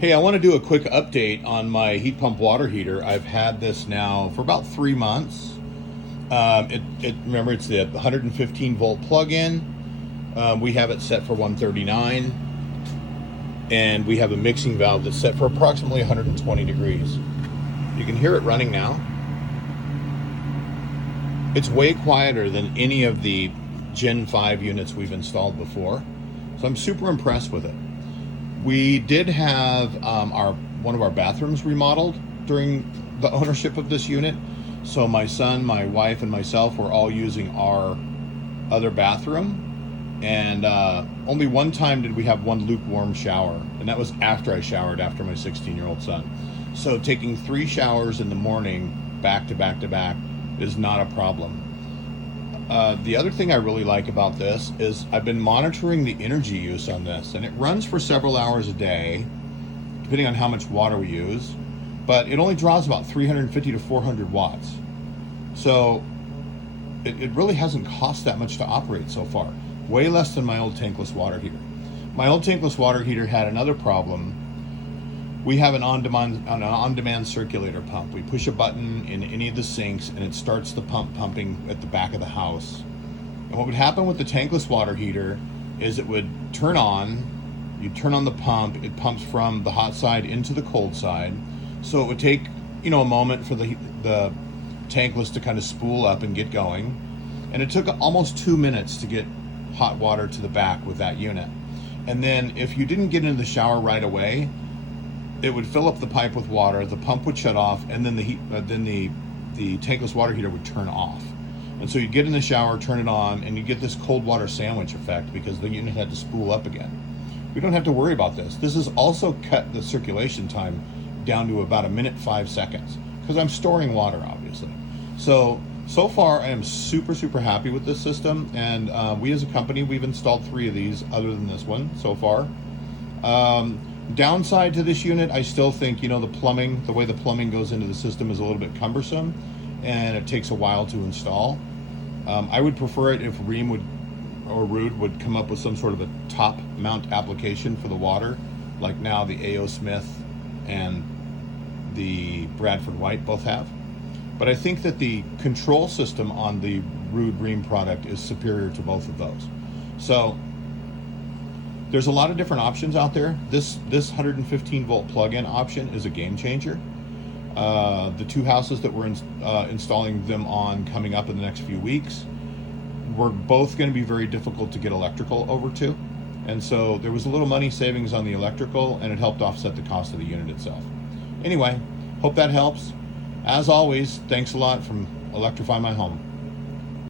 Hey, I want to do a quick update on my heat pump water heater. I've had this now for about 3 months. Remember, it's the 115 volt plug-in. We have it set for 139, and we have a mixing valve that's set for approximately 120 degrees. You can hear it running now. It's way quieter than any of the Gen 5 units we've installed before, so I'm super impressed with it. We did have one of our bathrooms remodeled during the ownership of this unit. So my son, my wife, and myself were all using our other bathroom. And only one time did we have one lukewarm shower. And that was after I showered after my 16-year-old son. So taking 3 showers in the morning, back to back to back, is not a problem. The other thing I really like about this is I've been monitoring the energy use on this, and it runs for several hours a day, depending on how much water we use, but it only draws about 350 to 400 watts. So it really hasn't cost that much to operate so far. Way less than my old tankless water heater. My old tankless water heater had another problem. We have an on-demand circulator pump. We push a button in any of the sinks and it starts the pump pumping at the back of the house. And what would happen with the tankless water heater is it would turn on, you turn on the pump, it pumps from the hot side into the cold side. So it would take, a moment for the tankless to kind of spool up and get going. And it took almost 2 minutes to get hot water to the back with that unit. And then if you didn't get into the shower right away, it would fill up the pipe with water, the pump would shut off, and then the tankless water heater would turn off. And so you'd get in the shower, turn it on, and you get this cold water sandwich effect because the unit had to spool up again. We don't have to worry about this. This has also cut the circulation time down to about 1:05 because I'm storing water, obviously. So far I am super, super happy with this system, and we as a company, we've installed 3 of these other than this one so far. Downside to this unit, I still think, the way the plumbing goes into the system is a little bit cumbersome and it takes a while to install. I would prefer it if ruud would come up with some sort of a top mount application for the water, like now the A.O. Smith and the Bradford White both have. But I think that the control system on the ruud Rheem product is superior to both of those. So there's a lot of different options out there. This 115 volt plug-in option is a game changer. The 2 houses that we're installing them on coming up in the next few weeks, we're both going to be very difficult to get electrical over to. And so there was a little money savings on the electrical, and it helped offset the cost of the unit itself. Anyway, hope that helps. As always, thanks a lot from Electrify My Home.